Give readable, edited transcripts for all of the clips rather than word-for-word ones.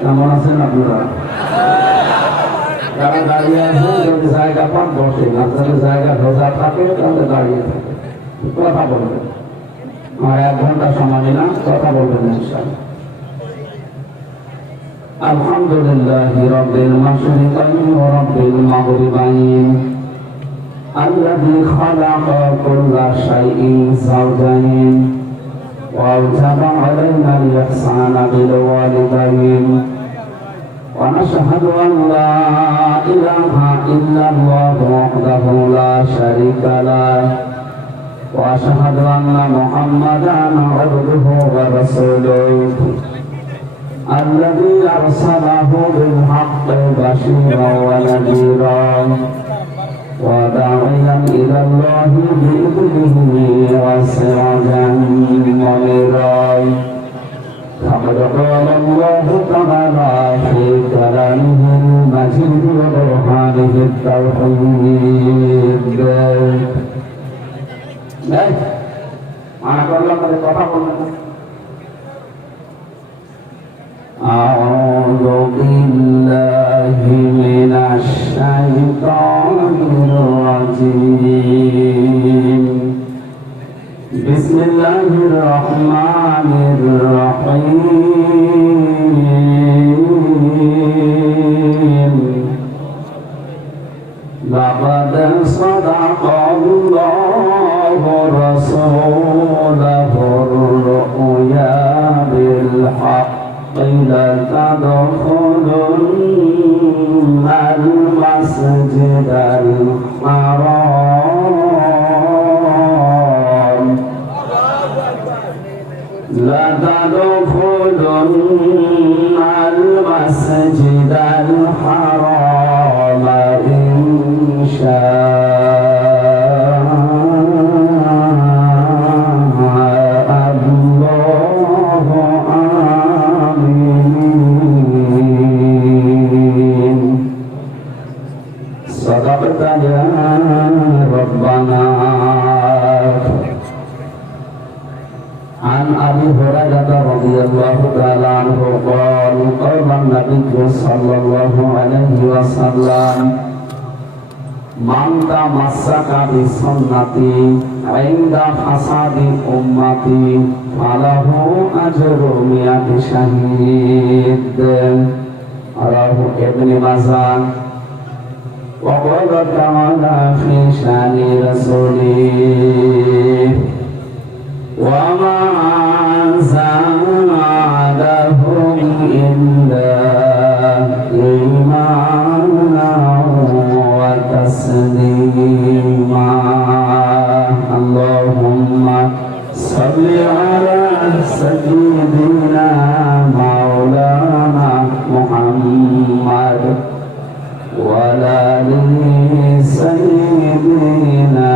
কেমন আছেন আপনারা? যারা দাঁড়িয়ে আছেন যদি জায়গা পান বসেন, আপনাদের জায়গা ভেজা থাকে তাহলে দাঁড়িয়ে থাকে, কথা বলবেন। আমার 1 ঘন্টা সময় না, কথা বলবেন ইনশাআল্লাহ। আলহামদুলিল্লাহি রাব্বিল মাশরিকাইন ওয়া রাব্বিল মাগরিবাইন আল্লাযী খালাকা কুল্লা শাইইন যাওজাইন ওয়া আওজাবা আলাইনা আল-ইহসানা বিল ওয়ালিদাইন ওয়া নাশহাদু আন লা ইলাহা ইল্লাল্লাহু ওয়াহদাহু লা শারীকা লাহু ওয়া আশহাদু আন্না মুহাম্মাদান আবদুহু ওয়া রাসূলুহু الذي أرسله بالحق بشيرا ونذيرا وداعيا إلى الله بإذنه وسراجا منيرا فقد قال الله تعالى في كلامه المجيد وبرهانه التوحيد. أعوذ بالله من الشيطان الرجيم. بسم الله الرحمن الرحيم. لقد صدق الله رسوله الرؤيا بالحق لتدخلن المسجد الحرام إن شاء الله آمين. صدقت يا ربنا. عن أبي هريرة رضي الله تعالى عنه قال قال النبي صلى الله عليه وسلم من تمسك بسنتي عند حصاد أمتي فله أجر 100 شهيد. رواه ابن ماجه. وقال تعالى في شأن رسوله وما زادهم إلا إيمانا وتسليما. اللهم صل على سيدنا مولانا محمد وعلى آل سيدنا.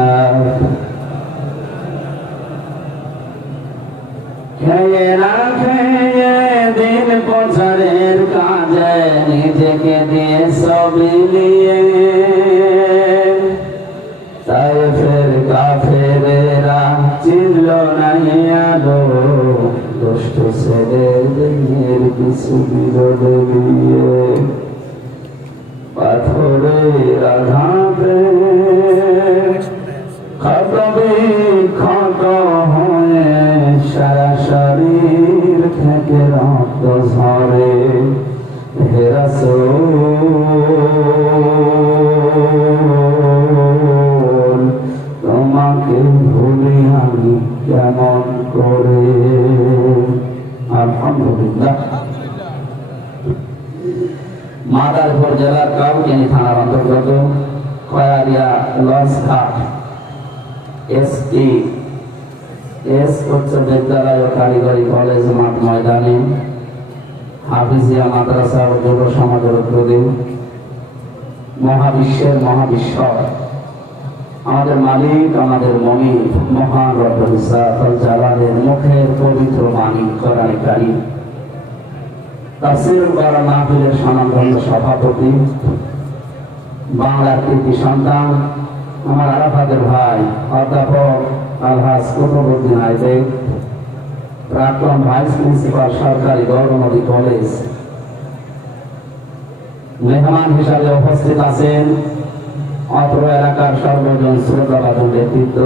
খেয়ে না খেয়ে দিন প্রচারের কাজে নিজেকে দিয়ে সবই নিয়ে তায়েফের কাফেরেরা চিনল না আলো দুষ্ট ছেলেদের কিছু বিরোধে দিয়ে পাথরের আঘাতে ক্ষত বিক্ষত হয়ে সারা শরীর থেকে রক্ত ঝরে। হে রাসূল তোমাকে ভুলি আমি কেমন করে। আলহামদুলিল্লাহ। মাদারীপুর জেলার কাউকিয়ানী থানার অন্তর্গত খয়ারিয়া লঞ্চঘাট এস উচ্চ বিদ্যালয় ও কারিগরি কলেজ মাঠ ময়দানে হাফিজিয়া মাদ্রাসা ও যুব সমাজের উদ্যোগে মহাবিশ্বের মহাবিশ্ব আমাদের মালিক আমাদের মনিব মহান রব্বুল ইজ্জাতুল জালালের মুখের পবিত্র বাণী কোরআন কারীম তাফসীর করা মাহফিলের স্বনামধন্য সভাপতি বাংলার কৃতি সন্তান আমার আরাফাতের ভাই অধ্যাপক আলহাজ কুতুবউদ্দিন আইবেক প্রাক্তন ভাইস প্রিন্সিপাল সরকারি গৌরনদী কলেজ, মেহমান হিসাবে উপস্থিত আছেন অত্র এলাকার সর্বজন শ্রদ্ধাভাজন ব্যক্তিত্ব,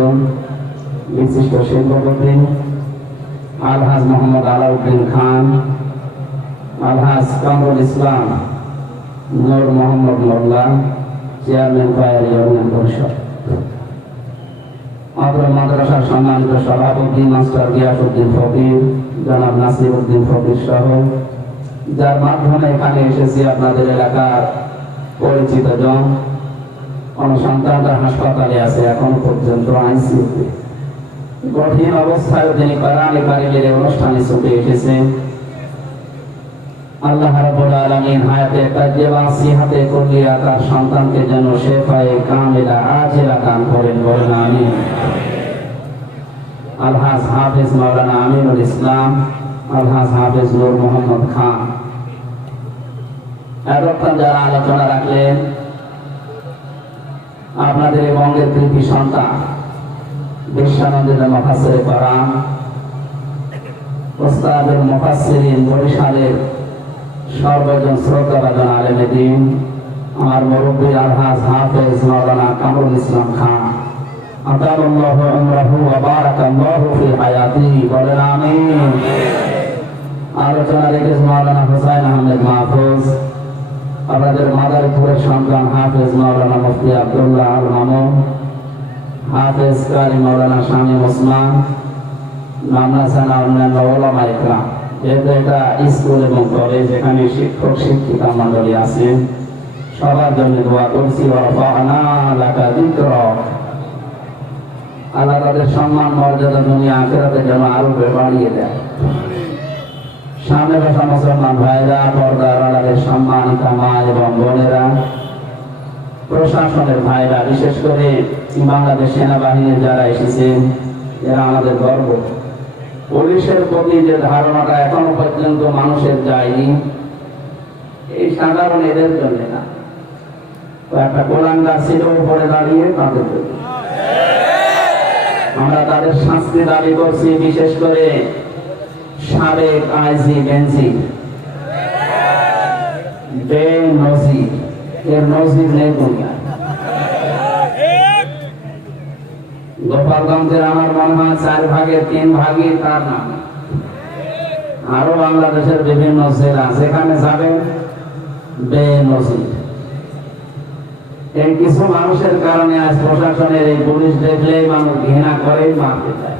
বিশিষ্ট শিল্পপতি আলহাজ মোহাম্মদ আলাউদ্দিন খান, আলহাজ কামরুল ইসলাম, নূর মোহাম্মদ মোল্লা, চেয়ারম্যান পায়াল ইউনিয়ন পরিষদ, অত্র মাদ্রাসার সম্মানিত সভাপতি মাস্টার গিয়াসউদ্দিন ফকির, জনাব নাসিরউদ্দিন ফকির সহ যার মাধ্যমে এখানে এসেছি আপনাদের এলাকার পরিচিত জন। কোন সন্তানটা হাসপাতালে আছে, এখনো পর্যন্ত আইসিইউতে, কঠিন অবস্থায় তিনি কোরআনে কারিমের অনুষ্ঠানে ছুটে এসেছেন। আল্লাহ রাব্বুল আলামিন হায়াতে তাজ্জিবা সিহাতে কুল্লিয়া তার সন্তানকে যেন শেফায়ে কামিলা আজিলা দান করেন, বলেন আমিন। আলহাজ হাফেজ মাওলানা আমিনুল ইসলাম, আলহাজ হাফেজ নূর মোহাম্মদ খান এতক্ষণ যারা আলোচনা রাখলেন, আপনাদের এই বঙ্গের কৃতি সন্তান বিশ্বানন্দের মুফাসসিরে কোরআন, ওস্তাদুল মুফাসসিরিন বরিশালের সর্বজন শ্রদ্ধাভাজন আলেমে দ্বীন, আমার মুরব্বী আলহাজ হাফেজ মাওলানা কামরুল ইসলাম খান, আতালাল্লাহু উমরাহু ওয়া বারাকাল্লাহু ফি হায়াতিহি, বলেন আমিন। আলোচনা রেখেছেন মাওলানা হুসাইন আহমেদ মাহফুজ, আপনাদের মাদারীপুরের সন্তান হাফেজ মাওলানা মুফতি আব্দুল্লাহ আল মামুন, হাফেজ কারি মাওলানা শামীম ওসমান, মামলাসানা অন্যান্য ওলামা ইকরাম। যেহেতু এটা স্কুল এবং কলেজ, এখানে শিক্ষক শিক্ষিকা মন্ডলী আছেন, সবার জন্য দোয়া করছি। ওয়ারফা'না লাকা যিকরাক, আল্লাহ তাদের সম্মান মর্যাদা দুনিয়া আখিরাতে যেন আরো বাড়িয়ে দেয়। সামনে বসা মুসলমান ভাইরা, পর্দার আড়ালের সম্মানিতা মা এবং বোনেরা, প্রশাসনের ভাইরা, বিশেষ করে বাংলাদেশ সেনাবাহিনীর যারা এসেছেন, এরা আমাদের গর্ব। পুলিশের প্রতি যে ধারণাটা এখনো পর্যন্ত মানুষের যায়নি, এই সাধারণ এদের জন্য না, একটা কোলাঙ্গার ছিল উপরে দাঁড়িয়ে তাদের জন্য। আমরা তাদের শাস্তি দাবি করছি, বিশেষ করে সাবেক আইজি বেনজির, বেনজির, এর নজির নেই দুনিয়ায়। গোপালগঞ্জের আমার মনে হয় 4 ভাগের 3 ভাগই তার নাম। আরো বাংলাদেশের বিভিন্ন জেলা যেখানে যাবেন বেনজির। এই কিছু মানুষের কারণে আজ প্রশাসনের এই পুলিশ দেখলেই মানুষ ঘৃণা করে, মারতে চায়।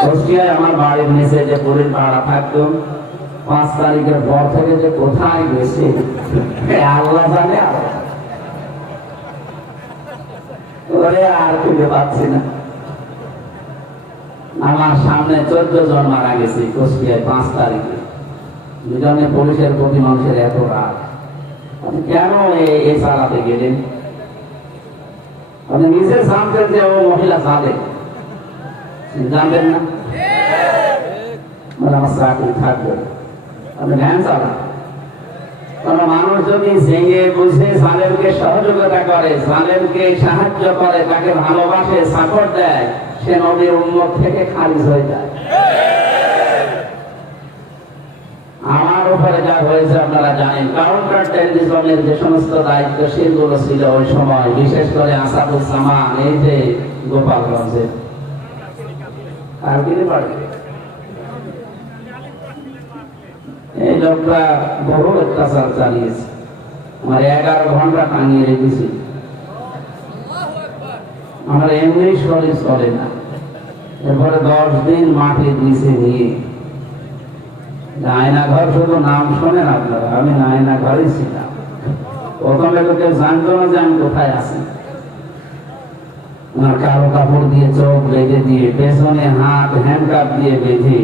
কুষ্টিয়ায় আমার বাড়ির নিচে যে পুলিশ পাড়া থাকতো, 5 তারিখের পর থেকে যে কোথায় গেছে আল্লাহ জানে। আর খুঁজে পাচ্ছি না। আমার সামনে 14 জন মারা গেছে কুষ্টিয়ায় 5 তারিখে। দুজনে পুলিশের প্রতি মানুষের এত রাগ। আপনি কেন এই চালাতে গেলেন? আপনি নিজে জানতেন যে ও মহিলা চালে, জানবেন না? আমার চাকরি থাকবে, আপনি ভ্যান চালান। কোন মানুষ যদি জেগে বুঝে জালেমকে সহযোগিতা করে, জালেমকে সাহায্য করে, তাকে ভালোবাসে, সাপোর্ট দেয়, সে নবীর উম্মত থেকে খারিজ হয়ে যায়। আমার উপরে যা হয়েছে আপনারা জানেন। কাউন্টার টেররিজমের যে সমস্ত দায়িত্বশীলগুলো ছিল ওই সময়, বিশেষ করে আসাদুজ্জামান, এই যে গোপালগঞ্জে, আর কিনে পারে এই লোকটা বহু অত্যাচার চালিয়েছে। আমার 11 ঘন্টা টাঙিয়ে রেখেছি। আমার এমনি শরীর চলে না। এরপরে 10 দিন মাটির নিচে নিয়ে, আয়নাঘর শুধু নাম শোনেন আপনারা, আমি আয়নাঘরেই ছিলাম। প্রথমে তো কেউ জানতো না যে আমি কোথায় আছি। আমার কালো কাপড় দিয়ে চোখ বেঁধে দিয়ে, পেছনে হাত হ্যান্ডকাপ দিয়ে বেঁধে,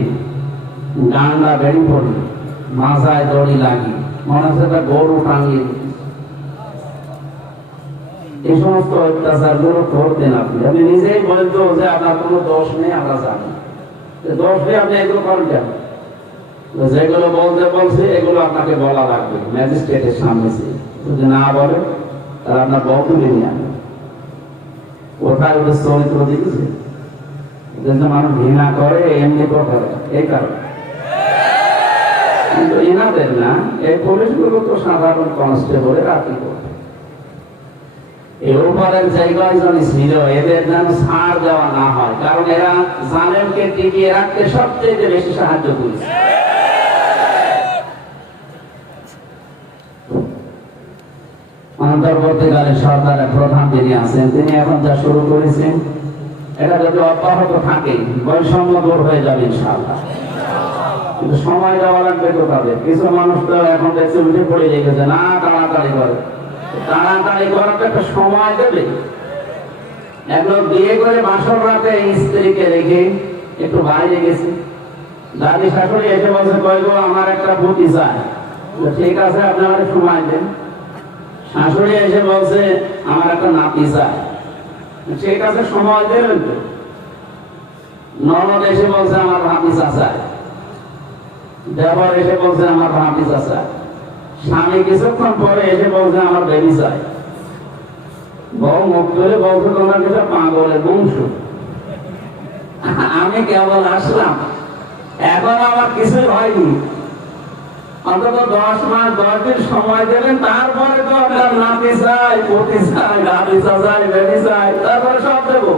ডান্ডা বেড়ি পড়ল, মাথায় দড়ি লাগি, মনে হচ্ছে একটা গরু টাঙিয়ে। এই সমস্ত অত্যাচার গুলো করতেন আপনি। আপনি নিজেই বলতো যে আপনার কোনো দোষ নেই, আমরা জানি দোষ নেই, আপনি এগুলো করেন কেন? যেগুলো বলতে বলছে এগুলো আপনাকে বলা লাগবে ম্যাজিস্ট্রেটের সামনে। যদি না বলে তাহলে আপনার বউ তুলে নিয়ে আনবে। কোথায় ওদের চরিত্র দিয়েছে মানুষ ঘৃণা করে এমনি করে এই কারণে। কিন্তু এনাদের না, এই পুলিশগুলো তো সাধারণ কনস্টেবলের রাখি করে। এই উপরের যে কয়জন ছিল এদের যেন ছাড় দেওয়া না হয়, কারণ এরা জালেমকে টিকিয়ে রাখতে সবচেয়ে বেশি সাহায্য করেছে। অন্তর্বর্তীকালে সরকারের প্রধান যিনি আছেন, তিনি এখন যা শুরু করেছেন, এটা যদি অব্যাহত থাকে বৈষম্য দূর হয়ে যাবে ইনশাআল্লাহ। কিন্তু সময় দেওয়া লাগবে তো তাদের। কিছু মানুষ তো এখন দেখছে উঠে পড়ে লেগেছে, না তাড়াতাড়ি করে। তাড়াতাড়ি করার একটা সময় দেবে। একজন বিয়ে করে বাসর রাতে স্ত্রীকে রেখে একটু বাইরে গেছে, দাদি শাশুড়ি এসে বলছে, কই গো আমার একটা বুটি চাই। ঠিক আছে, আপনি আমার সময় দেন। শাশুড়ি এসে বলছে আমার একটা নাতি চাই। ঠিক আছে, সময় দেবেন তো। ননদ এসে বলছে আমার ভাতিজা চাই। দেবর এসে বলছে আমার ভাতিজা চাই। স্বামী কিছুক্ষণ পরে এসে বলছে আমার বেবি চাই। বউ মুখ করে বলছে তোমার কিছু পাগলের বংশ। আমি কেবল আসলাম, এখন আমার কিছুই হয়নি। অন্তত 10 মাস 10 দিন সময় দেবেন, তারপরে তো আপনার নাতি চাই, পতি চাই, ভাতিজা চাই, বেবি চাই, তারপরে সব দেবো।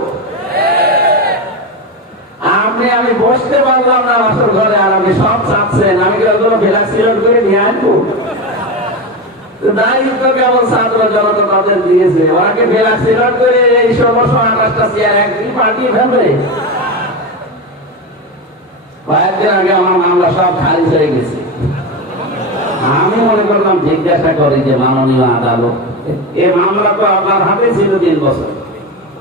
আমি বসতে পারলাম না বাসর ঘরে, আর আপনি সব চাচ্ছেন। আমি কি ওগুলো ভ্যাকসিনেট করে নিয়ে আসবো? দায়িত্ব কেবল ছাত্র জনতা তাদের দিয়েছে। ওরাকে ভ্যাকসিনেট করে এই 1628টা চেয়ার একদিন পাঠিয়ে ফেলবে। কয়েকদিন আগে আমার মামলা সব খারিজ হয়ে গেছে। আমি মনে করলাম জিজ্ঞাসা করি যে মাননীয় আদালত, এই মামলা তো আপনার হাতে ছিল 3 বছর,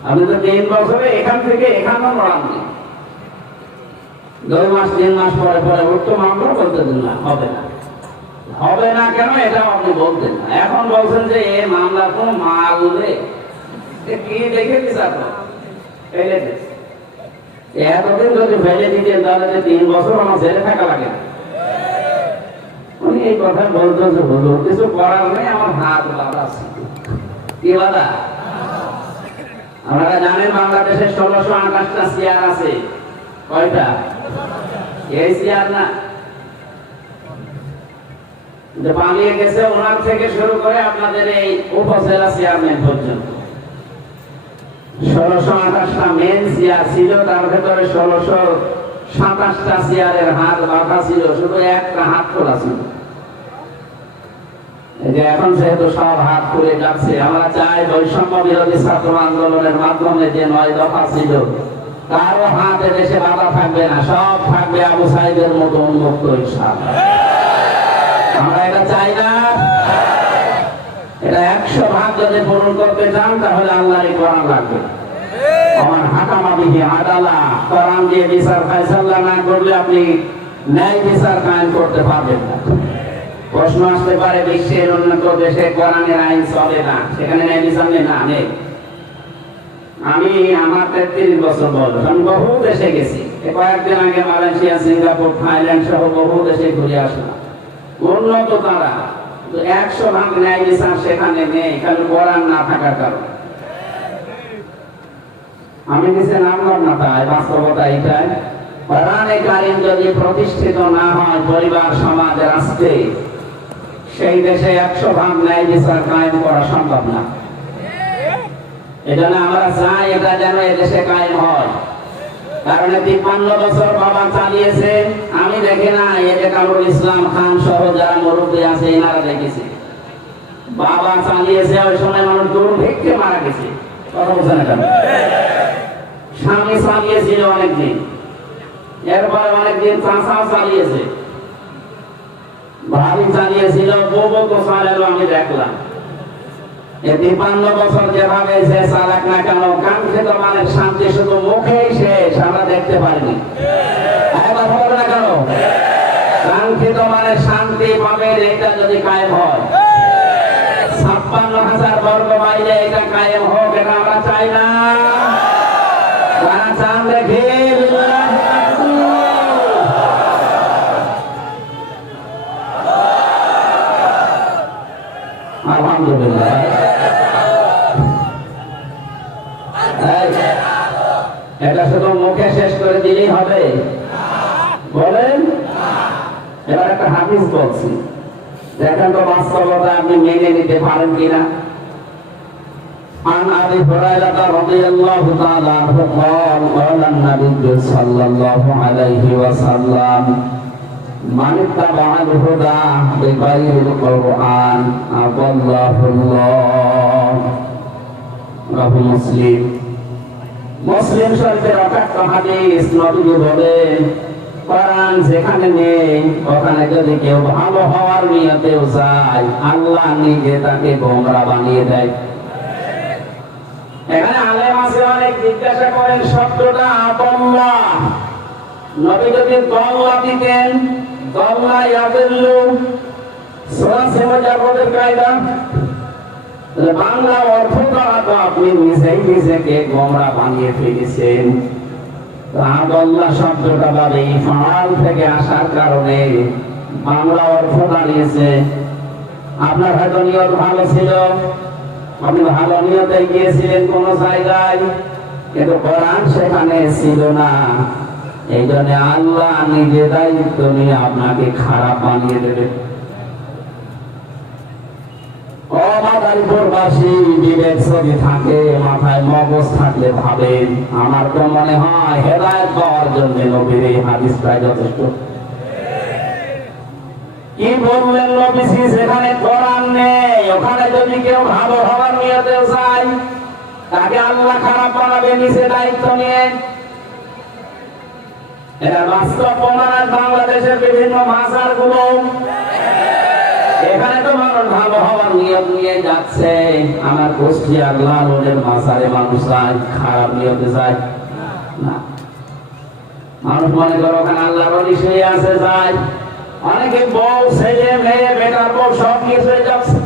আপনি তো 3 বছরে এখান থেকে এখানেও লড়াননি। 2 মাস 3 মাস পরে পরে উঠতো মামলা, বলতে দিন না, হবে না। হবে না কেন এটাও আপনি বলতেন না। এখন বলছেন যে এই মামলা কোন মাল কি দেখে বিচার ফেলে দিচ্ছে। এতদিন যদি ফেলে দিতেন তাহলে 3 বছর আমার জেলে থাকা লাগে। উনি এই কথা বলতেছে, হলো কিছু করার নেই, আমার হাত বাঁধা আছে। কি বাধা? আপনারা জানেন বাংলাদেশে 1628টা চেয়ার আছে। কয়টা? এই চেয়ার না, পালিয়ে গেছে ওনার থেকে শুরু করে আপনাদের এই উপজেলা চেয়ারম্যান পর্যন্ত 1628টা মেন চেয়ার ছিল। তার ভেতরে 1627টা চেয়ারের হাত বাঁধা ছিল, শুধু একটা হাত খোলা ছিল। এখন যেহেতু সব হাত খুলে যাচ্ছে, আমরা চাই বৈষম্য বিরোধী ছাত্র আন্দোলনের মাধ্যমে যে 9 দফা ছিল, কারো হাতে দেশে বাধা থাকবে না, সব থাকবে আবু সাইদের মতো উন্মুক্ত ইনশাআল্লাহ। আমরা এটা চাই না। এটা 100 ভাগ যদি পূরণ করতে চান তাহলে আল্লাহরই কোরআন লাগবে। আমার হাকামা বিহি আদালা, কোরআন দিয়ে বিচার ফায়সালা না করলে আপনি ন্যায় বিচার কায়েম করতে পারবেন না। প্রশ্ন আসতে পারে, বিশ্বের উন্নত দেশে কোরআনের আইন চলে না, সেখানে ন্যায় বিচার নেই? না, নেই। আমি আমার 33 বছর বয়স, আমি বহু দেশে গেছি। কয়েকদিন আগে মালয়েশিয়া, সিঙ্গাপুর, থাইল্যান্ড সহ বহু দেশে ঘুরে আসলাম। উন্নত তারা 100 ভাগ ন্যায় বিচার সেখানে নেই, কারণ কোরআন না থাকার কারণে। আমি নিচে নামলাম না, তাই বাস্তবতা এটাই। কোরআনে কারীম যদি প্রতিষ্ঠিত না হয় পরিবার, সমাজ, রাষ্ট্রে, সেই দেশে 100 ভাগ ন্যায় বিচার কায়েম করা সম্ভব না। এজন্য আমরা চাই এটা যেন এদেশে কায়েম হয়। কারণ 53 বছর বাবা চালিয়েছে, আমি দেখি না, এই যে কামরুল ইসলাম খান সহ যারা মুরব্বী আছে এনারা দেখেছে। বাবা চালিয়েছে, ওই সময় মানুষ দুর্ভিক্ষে মারা গেছে। কথা বলছে না কেন? স্বামী চালিয়েছিল অনেকদিন, এরপরে অনেকদিন চাষাও চালিয়েছে, ভাবি চালিয়েছিল, বউ তো চালালো, আমি দেখলাম। 53 বছর যেভাবে সে চালাক না কেন, কাঙ্ক্ষিত মানের শান্তি শুধু মুখেই শেষ, আমরা দেখতে পারিনি। কথা বলবে না কেন? কাঙ্ক্ষিত মানের শান্তি পাবেন, এটা যদি কায়েম হয়। 56,000 বর্গ মাইলে এটা কায়েম হোক, এটা আমরা চাই না। যারা চান দেখে আলহামদুলিল্লাহ। এটা শুধু মুখে শেষ বলেন? এবার একটা হাদিস বলছি, দেখেন তো বাস্তবতা আপনি মেনে নিতে পারেন কিনা। عن أبي هريرة رضي الله تعالى عنه قال قال النبي صلى الله عليه وسلم من اتبع الهدى بغير القرآن أضله الله رواه مسلم মুসলিম শরীফের একটা হাদিস নবী বলেন কোরআন যেখানে নেই ওখানে যদি কেউ ভালো হওয়ার নিয়তেও যায় আল্লাহ নিজে তাকে গোমরা বানিয়ে দেয়। এখানে আলেম আছে অনেক জিজ্ঞাসা করেন শব্দটা আল্লাহ নবী যদি দল্লা দিতেন দল্লা ইয়াদিল্লু সূরা মুজাররদের কায়দা বাংলা অর্থ দ্বারা তো আপনি নিজেই নিজেকে গোমরা বানিয়ে ফেলেছেন। আল্লাহ শব্দটা বাদে ফাল থেকে আসার কারণে বাংলা অর্থ দাঁড়িয়েছে। আপনার হয়তো নিয়ত ভালো ছিল, আপনি ভালো নিয়তে গিয়েছিলেন কোন জায়গায়, কিন্তু কোরআন সেখানে ছিল না। এই জন্য আল্লাহ নিজে দায়িত্ব নিয়ে আপনাকে খারাপ বানিয়ে দেবে। বিবেক যদি থাকে, মাথায় মগজ থাকলে ভাবেন, আমার তো মনে হয় হেদায়েত পাওয়ার জন্য নবীর এই হাদিসটাই যথেষ্ট। কি বললেন নবীজি? যেখানে কোরআন নেই ওখানে যদি কেউ ভালো হওয়ার নিয়তে চায় তাকে আল্লাহ খারাপ বানাবে নিজে দায়িত্ব নিয়ে। এটা বাস্তব প্রমাণ। বাংলাদেশের বিভিন্ন মাজার গুলো এখানে তো মানুষ ভালো হওয়ার নিয়ত নিয়ে যাচ্ছে, আমার কুষ্টিয়ার লালনের মাজারে মানুষ যায় খারাপ নিয়তে যায় না। মানুষ মনে করো ওখানে আল্লাহ বলি শুয়ে আছে যায়, অনেকে বউ ছেলে মেয়ে বেটার বউ সব নিয়ে চলে যাচ্ছে।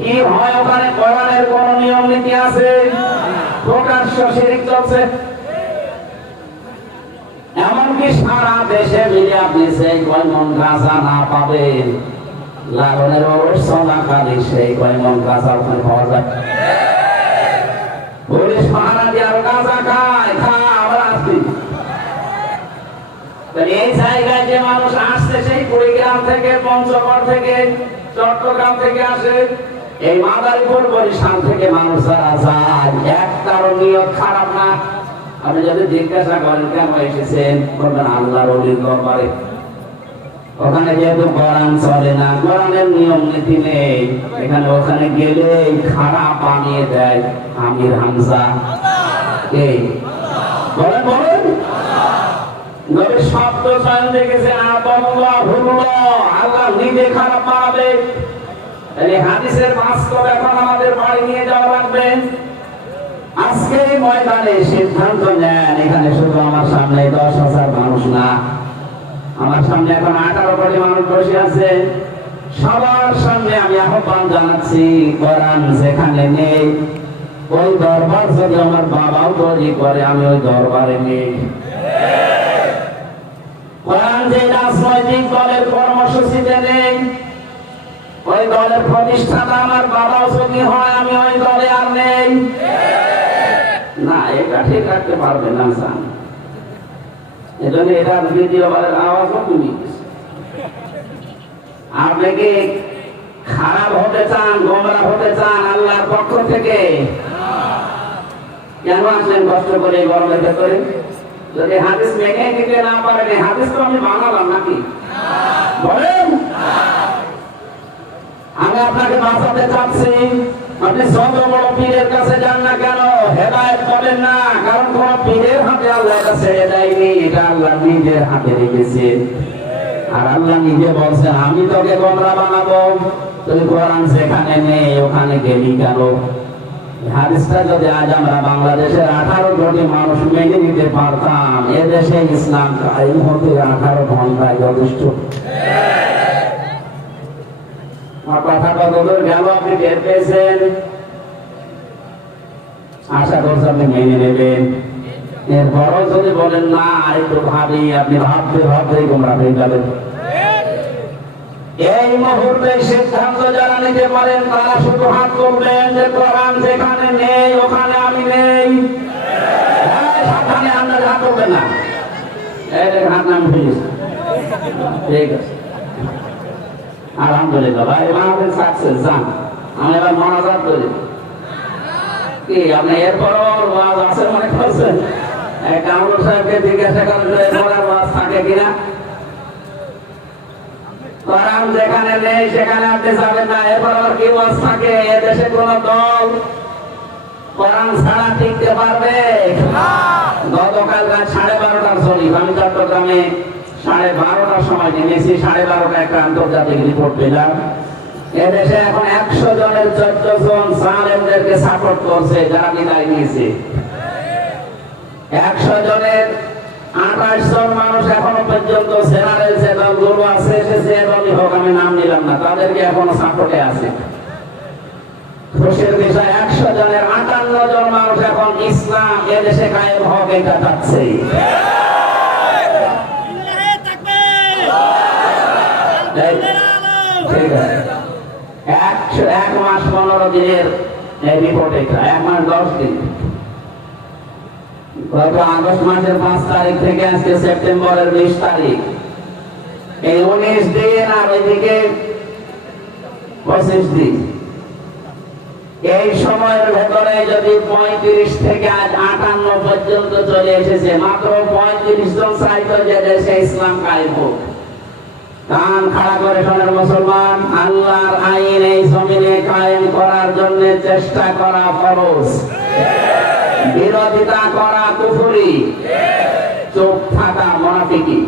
কি হয় ওখানে? কোরআনের কোন নিয়ম নীতি আছে? প্রকাশ্য শিরক চলছে। এমনকি সারা দেশে মিলে আপনি সেই কয়মন গাঁজা না পাবেন, লালনের চলাকালে সেই কয়মন গাঁজা ওখানে পাওয়া যায়। পুলিশ পাহারা দিয়ে আরো গাঁজা খায়, আমরা আসছি। এই জায়গায় যে মানুষ আসছে সেই কুড়িগ্রাম থেকে, পঞ্চগড় থেকে, চট্টগ্রাম থেকে আসে, এই মাদারীপুর বরিশাল থেকে মানুষ যারা যায়, একটারও নিয়ত খারাপ না। আপনি যদি জিজ্ঞাসা করেন কেন এসেছেন, বলবেন আল্লাহর ওলির দরবারে। ওখানে যেহেতু কোরআন চলে না, কোরআনের নিয়ম নীতি নেই, এখানে ওখানে গেলে খারাপ বানিয়ে দেয় আমির হামজা। এই বলেন বলেন নবীর শব্দ চয়ন দেখেছে আল্লাহ নিজে খারাপ বানাবে। এই হাদিসের বাস্তব এখন আমাদের বাড়ি নিয়ে যাওয়া লাগবে। আজকে ময়দানে সিদ্ধান্ত নেন, এখানে শুধু আমার সামনে 10,000 মানুষ না, আমার সামনে এখন 18 কোটি মানুষ বসে আছে। সবার সামনে আমি আহ্বান জানাচ্ছি, কোরআন যেখানে নেই ওই দরবার যদি আমার বাবাও তৈরি করে, আমি ওই দরবারে নেই। কোরআন যে রাজনৈতিক দলের কর্মসূচিতে নেই, ওই দলের প্রতিষ্ঠাতা আমার বাবাও যদি হয়, আমি ওই দলে আর নেই না। এটা ঠিক রাখতে পারবে না জান। এজন্য এটা দ্বিতীয়বারের আওয়াজও তুমি আপনি কি খারাপ হতে চান, গোমরা হতে চান আল্লাহর পক্ষ থেকে? কেন আসলেন কষ্ট করে গরমের ভেতরে? যদি হাদিস মেনে নিতে না পারেন, হাদিস তো আমি বানালাম নাকি? বলেন। আমি আপনাকে বাঁচাতে চাচ্ছি। আপনি যত বড় পীরের কাছে যান না কেন, হেদায়েত পাবেন না। কারণ কোন পীরের হাতে আল্লাহ এটা ছেড়ে দেয়নি, এটা আল্লাহ নিজের হাতে রেখেছে। আর আল্লাহ নিজে বলছেন আমি তোকে গোমরা বানাবো। তুই কোরআন যেখানে নেই ওখানে গেলি কেন? হাদিসটা যদি আজ আমরা বাংলাদেশের 18 কোটি মানুষ মেনে নিতে পারতাম, এদেশে ইসলাম কায়েম হতে 18 ঘন্টায় যথেষ্ট। কথা কতদূর গেল আপনি টের পেয়েছেন? আশা করছি আপনি মেনে নেবেন। এরপরও যদি বলেন না একটু ভাবি, আপনি ভাবতে ভাবতে গোমরা হয়ে যাবেন। এই মুহূর্তে সিদ্ধান্ত যারা নিতে পারেন তারা শুধু হাত তুলবেন যে কোরআন যেখানে নেই ওখানে আমি নেই। সাবধানে আমরা হাত তুলবেন। না, এই দেখেন হাত নাম ফিরিস। ঠিক আছে, আলহামদুলিল্লাহ ভাই, মাহফিল সাকসেস। যান, আমি এবার মোনাজাত করি। কি আপনি এরপরও ওয়াজ আছে মনে করছেন? কামরুল সাহেবকে জিজ্ঞাসা করলে এরপরে ওয়াজ থাকে কিনা? কোরআন যেখানে নেই সেখানে আপনি যাবেন না। এরপর আবার কি ওয়াজ থাকে? এদেশে কোন দল কোরআন ছাড়া টিকতে পারবে? গতকাল রাত 12:30টার শরীফ আমি চট্টগ্রামে 12:30টার সময় নেমেছি। 12:30টা একটা আন্তর্জাতিক রিপোর্ট পেলাম। এদেশে এখন 100 জনের 14 জন সালেমদেরকে সাপোর্ট করছে যারা বিদায় নিয়েছে। 100 জনের 28 জন মানুষ এখনো পর্যন্ত জেনারেল যে দলগুলো আছে, সে দলই হোক, আমি নাম নিলাম না, তাদেরকে এখনো সাপোর্টে আছে। খুশির বিষয় 100 জনের 58 জন মানুষ এখন ইসলাম এদেশে কায়েম হোক এটা চাচ্ছে। ঠিক আছে, 1 মাস 15 দিনের রিপোর্ট, এটা 1 মাস 10 দিন। গত আগস্ট মাসের 5 তারিখ থেকে আজকে সেপ্টেম্বরের 20 তারিখ, এই 19 দিন আর ওইদিকে 25 দিন, এই সময়ের ভেতরে যদি 35 থেকে আজ 58 পর্যন্ত চলে এসেছে। মাত্র 35 জন চাইতো যে দেশে ইসলাম কায়েম হোক। কান খাড়া করে শোনেন মুসলমান, আল্লাহর আইন এই জমিনে কায়েম করার জন্য চেষ্টা করা ফরজ, বিরোধিতা করা কুফরি, চুপ থাকা মুনাফিকি।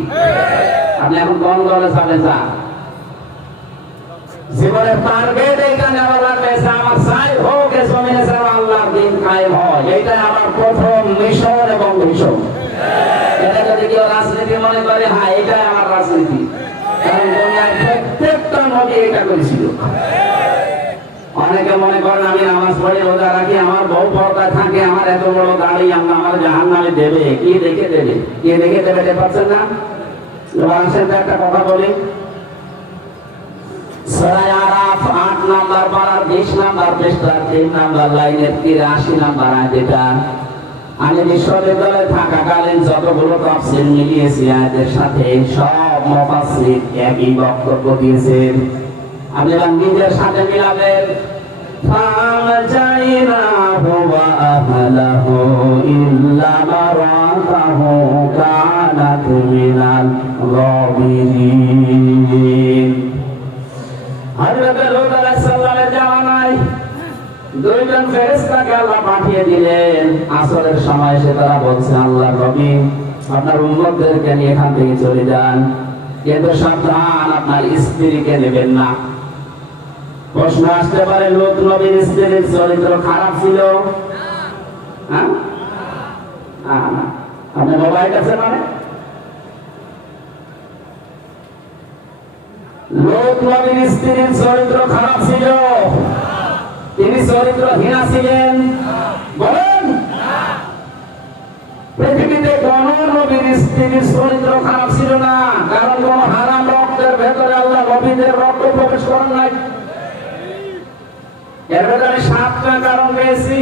আপনি এখন কোন দলে যাবেন? জীবনের টার্গেট এইটা নেওয়া লাগবে, আমার চাই হোক এ জমিনে যেন আল্লাহর দ্বীন কায়েম হয়। এইটাই আমার প্রথম মিশন এবং ভিশন। এটা যদি কেউ রাজনীতি মনে করে, হ্যাঁ এটাই আমার রাজনীতি, কারণ দুনিয়ার প্রত্যেকটা নবী এটা করেছিল। অনেকে মনে করেন আমি নামাজ পড়ি, রোজা রাখি, আমার বউ পর্দা থাকে, আমার এত বড় গাড়ি, আমার জাহান্নামে দেবে। কি দেখে দেবে? কে দেখে দেবে? এটা পাচ্ছেন না? আসেন তো একটা কথা বলি। সূরা আরাফ 8 নাম্বার পারার 20 নাম্বার পৃষ্ঠার 3 নাম্বার লাইনের 83 নাম্বার আয়াত। এটা আমি বিশ্ববিদ্যালয়ে থাকাকালীন যতগুলো তাফসীর মিলিয়েছি আয়াতের সাথে, সব মুফাসসির একই বক্তব্য দিয়েছেন। আপনি নিজের সাথে মিলাবেন। ফাজাইনাহু ওয়া আহলাহু ইল্লা মারাতাহু কানাত মিনাল গাবিরিন। হযরত লূত আলাইহিস সালামের জামানায় 2 জন ফেরেশতাকে আল্লাহ পাঠিয়ে দিলেন। আসরের সময় এসে তারা বলছে, আল্লাহর নবী আপনার উম্মতদেরকে নিয়ে এখান থেকে চলে যান, কিন্তু সাবধান আপনার স্ত্রীকে নেবেন না। প্রশ্ন আসতে পারে, লূত নবীর স্ত্রীর চরিত্র খারাপ ছিল? হ্যাঁ, আপনার মোবাইল আছে মানে? লূত নবীর স্ত্রীর চরিত্র খারাপ ছিল? তিনি চরিত্রহীনা ছিলেন? বলেন। পৃথিবীতে কোন নবীর স্ত্রীর চরিত্র খারাপ ছিল না, কারণ কোন হারাম রক্তের ভেতরে আল্লাহ নবীদের রক্ত প্রবেশ করেন নাই। এর ভেতরে 7টা কারণ পেয়েছি।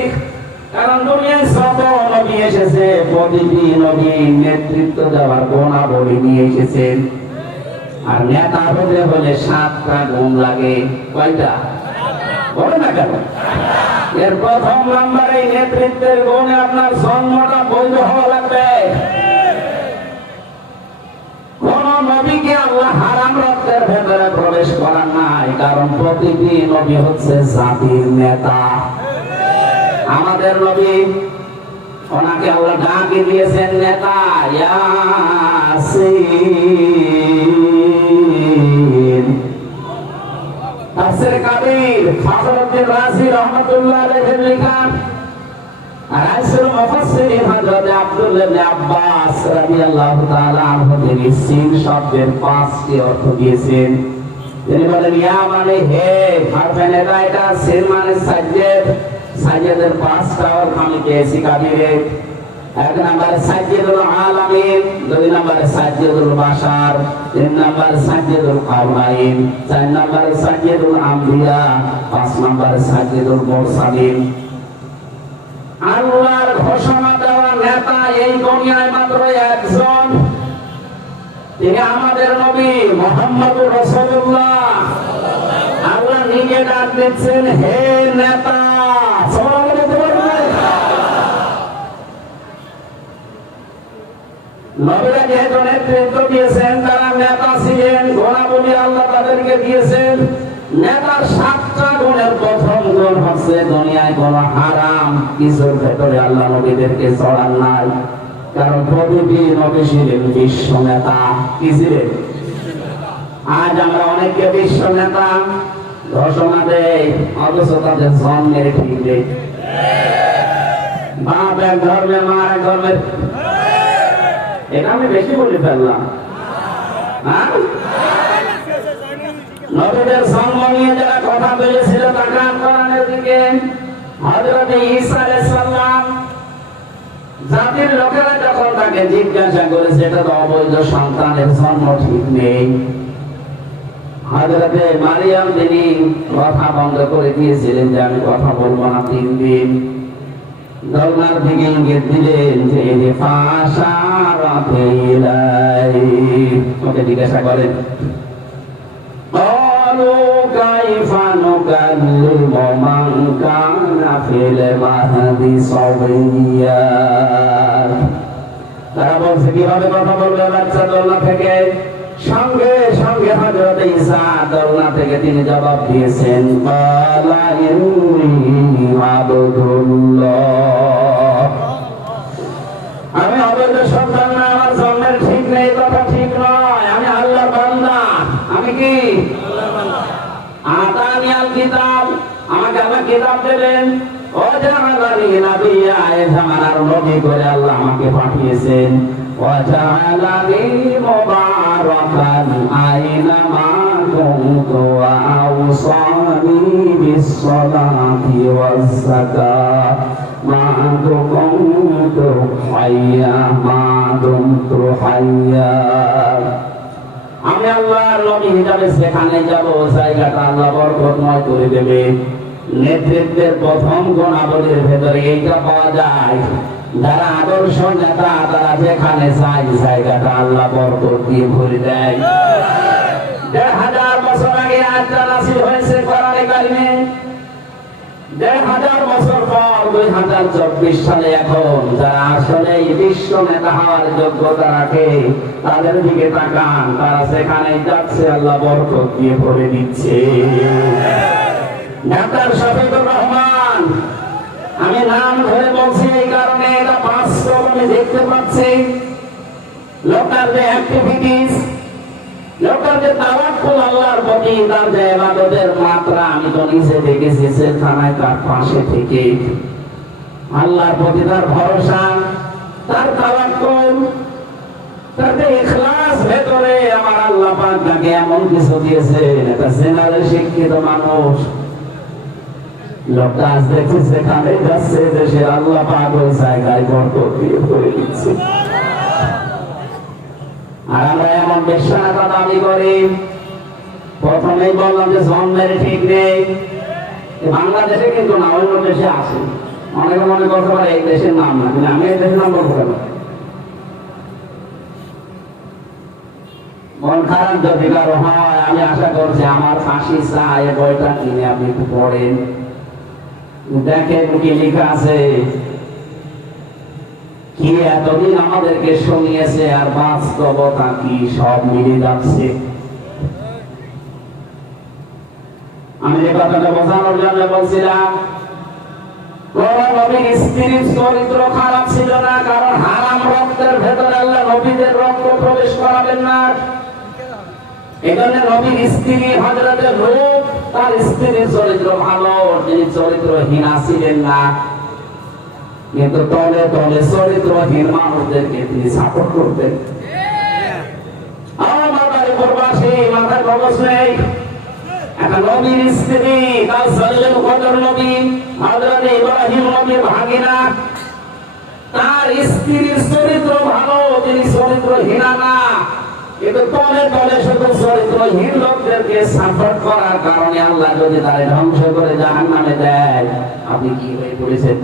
কারণ দুনিয়ায় যত নবী এসেছে, প্রতিটি নবী নেতৃত্ব দেওয়ার গুণাবলী নিয়ে এসেছেন। আর নেতা হতে হলে 7টা গুণ লাগে। কয়টা? বলে না কেন? এর প্রথম নাম্বারে নেতৃত্বের গুণে আপনার জন্মটা বৈধ হওয়া লাগবে। কোন নবীকে আল্লাহ হারাম রক্তের ভেতরে প্রবেশ করার নাই, কারণ প্রতিটি নবী হচ্ছে জাতির নেতা। আমাদের নবী, ওনাকে আল্লাহ ডাকে দিয়েছেন নেতা। ইয়াসিন। তাফসীর কাবীর ফজলুদ্দিন রাজি রাহমাতুল্লাহ আলাইহি লেখা। আর রাইসুল মুফাসসিরিন হযরত আব্দুল্লাহ ইবনে আব্বাস রাদিয়াল্লাহু তাআলা আনহু তিনি সিন শব্দের 5টি অর্থ দিয়েছেন। তিনি বলেন, ইয়া মানে হে, হারফে নেতা, এটা সিন মানে সাজ্জাদ। সাজ্জাদের 5টা অর্থ আমি পেয়েছি কাবীরে। 1 number Sajjadul Alamin, 2 number Sajjadul Bashar, 3 number Sajjadul Kawnain, 4 number Sajjadul Ambia, 5 number Sajjadul মুরসালিন। আল্লাহর ঘোষণা দেওয়া নেতা এই দুনিয়ায় মাত্র একজন, তিনি আমাদের নবী মুহাম্মদুর রাসূলুল্লাহ। আল্লাহ নিজে ডাক দিচ্ছেন, হে নেতা। নবীরা যেহেতু নেতৃত্ব দিয়েছেন, তারা নেতা ছিলেন, গুণাবলী আল্লাহ তাদেরকে দিয়েছেন। নেতার 7টা গুণের প্রথম গুণ হচ্ছে দুনিয়ায় কোন হারাম কিছুর ভেতরে আল্লাহ নবীদেরকে চড়ান নাই। কারণ প্রতিটি নবী ছিলেন বিশ্ব নেতা। কি ছিলেন? আজ আমরা অনেকে বিশ্ব নেতা ঘোষণা দেয়, অথচ তাদের জন্মের ঠিক নেই। বাপ এক ধর্মে, মা এক ধর্মের। এটা আমি বেশি বলে ফেললাম। নবীদের জন্ম নিয়ে যারা কথা বলেছিল তাকান কোরআনের দিকে। হযরত ঈসা আলাইহিস সালাম জাতির লোকেরা যখন তাকে জিজ্ঞাসা করেছে, এটা তো অবৈধ সন্তানের জন্ম ঠিক নেই, হযরত মারিয়াম তিনি কথা বন্ধ করে দিয়েছিলেন যে আমি কথা বলবো না 3 দিন। দরবার থেকে ইঙ্গিত দিলেন যে ফাশারাতে ইলাই। ওকে জিজ্ঞাসা করেন, ক্বালু কাইফা নুকাল্লিমু মান কানা ফিল মাহদি সাবিয়্যা। তারা বলছে কিভাবে কথা বলবে বাচ্চা দোলনা থেকে? সঙ্গে সঙ্গে হযরত ঈসা দোলনা থেকে তিনি জবাব দিয়েছেন, ক্বালা ইন্নী আবদুল্লাহ। আমি অবৈধ সন্তান না, আমার জন্মের ঠিক নেই, কথা ঠিক নয়। আমি আল্লাহর বান্দা। আমি কি আল্লাহর বান্দা? আতানিয়াল কিতাব, আমাকে আল্লাহ কিতাব দিলেন। ও জাআলানি নাবিয়্যা, এই জামানার নবী করে আল্লাহ আমাকে পাঠিয়েছেন। ওয়া জাআলানি মুবারাকান আইনামা কুনতু ওয়া আওসানি বিস-সালাতি ওয়াজ-যাকাত মা দুমতু হাইয়া, মা দুমতু হাইয়া। আমি আল্লাহর নবী হিসাবে সেখানে যাব, জায়গাটা আল্লাহ বরকতময় করে দেবে। নেতৃত্বের প্রথম গুণাবলীর ভেতরে এইটা পাওয়া যায়, যারা আদর্শ নেতা তারা যেখানে যায় জায়গাটা আল্লাহ বরকত দিয়ে ভরে দেয়। 1000 বছর আগে আয়াতটা নাযিল হয়েছে কোরআনে কারিমে। 1000 বছর পর 2024 সালে এখন যারা আসলে বিশ্ব নেতা হওয়ার যোগ্যতা রাখে তাদের দিকে তাকান, তারা সেখানে যাচ্ছে, আল্লাহ বরকত দিয়ে ভরে দিচ্ছে। ডাক্তার শফিকুর রহমান, আমি নাম ধরে বলছি এই কারণে এটা বাস্তব আমি দেখতে পাচ্ছি। লোকের যে অ্যাক্টিভিটিস, লোকের যে তাওয়াক্কুল আল্লাহর প্রতি, তার যে ইবাদতের মাত্রা, আমি তো নিজে দেখেছি সেখানায় তার পাশে থেকে আল্লাহর প্রতি তার ভরসা, তার তাওয়াক্কুল, তার যে ইখলাস ভেতরে। আমার আল্লাহ পাক তাকে এমন কিছু দিয়েছেন, এটা জেনারেল শিক্ষিত মানুষ। লোকটা আজ দেখছি সেখানে যাচ্ছে, দেশের আল্লাহ পাক ওই জায়গায় বরকত দিয়ে ভরে দিচ্ছে। আর আমরা এমন বিশ্বনেতা দাবি করি। প্রথমেই বললাম যে জন্মের ঠিক নেই। বাংলাদেশে কিন্তু না, অন্য দেশে আছে। অনেকে মনে করতে পারে এই দেশের নাম না, কিন্তু আমি এই দেশের নাম বলতে পারি। মন খারাপ যদি কারো হয়, আমি আশা করছি আমার ফাঁসি চাই বইটা কিনে আপনি একটু পড়েন, দেখেন কি লেখা আছে, কি এতদিন আমাদেরকে শুনিয়েছে আর বাস্তবতা কি সব মিলে যাচ্ছে। আমি যে কথাটা বোঝানোর জন্য বলছিলাম, কোন নবীর স্ত্রীর চরিত্র খারাপ ছিল না, কারণ হারাম রক্তের ভেতরে আল্লাহ নবীদের রক্ত প্রবেশ করাবেন না। এখানে নবীর স্ত্রী হযরত লূত, তার স্ত্রীর চরিত্র ভালো, তিনি চরিত্রহীনা ছিলেন না, কিন্তু তলে তলে চরিত্রহীন মানুষদেরকে তিনি সাপোর্ট করতেন। আমার বাড়ি প্রবাসী, মাথায় কবচ নেই। একটা নবীর স্ত্রী, তার সাল্লাল্লাহু কদর নবী হযরত ইব্রাহিম নবীর ভাগিনা, তার স্ত্রীর চরিত্র ভালো, তিনি চরিত্রহীনা না, কিন্তু তলে তলে শুধু চরিত্রহীন লোকদেরকে সাপোর্ট করার কারণে আল্লাহ যদি তারে ধ্বংস করে জাহান্নামে দেয়, আপনি কি হয়ে পড়েছেন?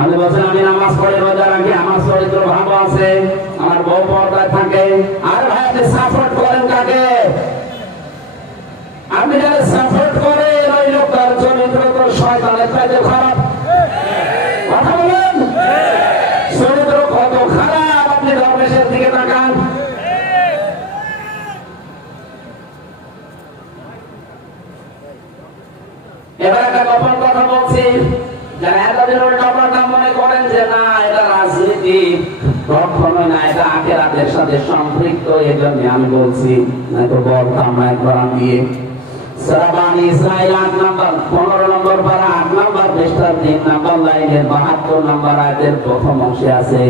আমি বলছেন আমি নামাজ পড়ে রোজা রাখি, আমার চরিত্র ভালো আছে, আমার বউ পর্দায় থাকে। আর ভাই আপনি সাপোর্ট করেন কাকে? আপনি যারা সাপোর্ট করেন ওই লোকটার চরিত্র তো শয়তানের চাইতে খারাপ। কথা বলেন, চরিত্র কত খারাপ আপনি দরবেশের দিকে তাকান। এবার একটা গোপন কথা বলছি, যারা এতদিন উল্টাপাল্টা মনে করেন যে না এটা রাজনীতি, কখনোই না, এটা আখিরাতের সাথে সম্পৃক্ত। এই জন্য আমি বলছি, নয়তো বলতাম না একবার দিয়ে। সূরা বানী ইসরাঈল ৮ নম্বর ১৫ নম্বর পারা ৮ নম্বর পৃষ্ঠার ৩ নম্বর লাইনের ৭২ নম্বর আয়াতের প্রথম অংশে আছে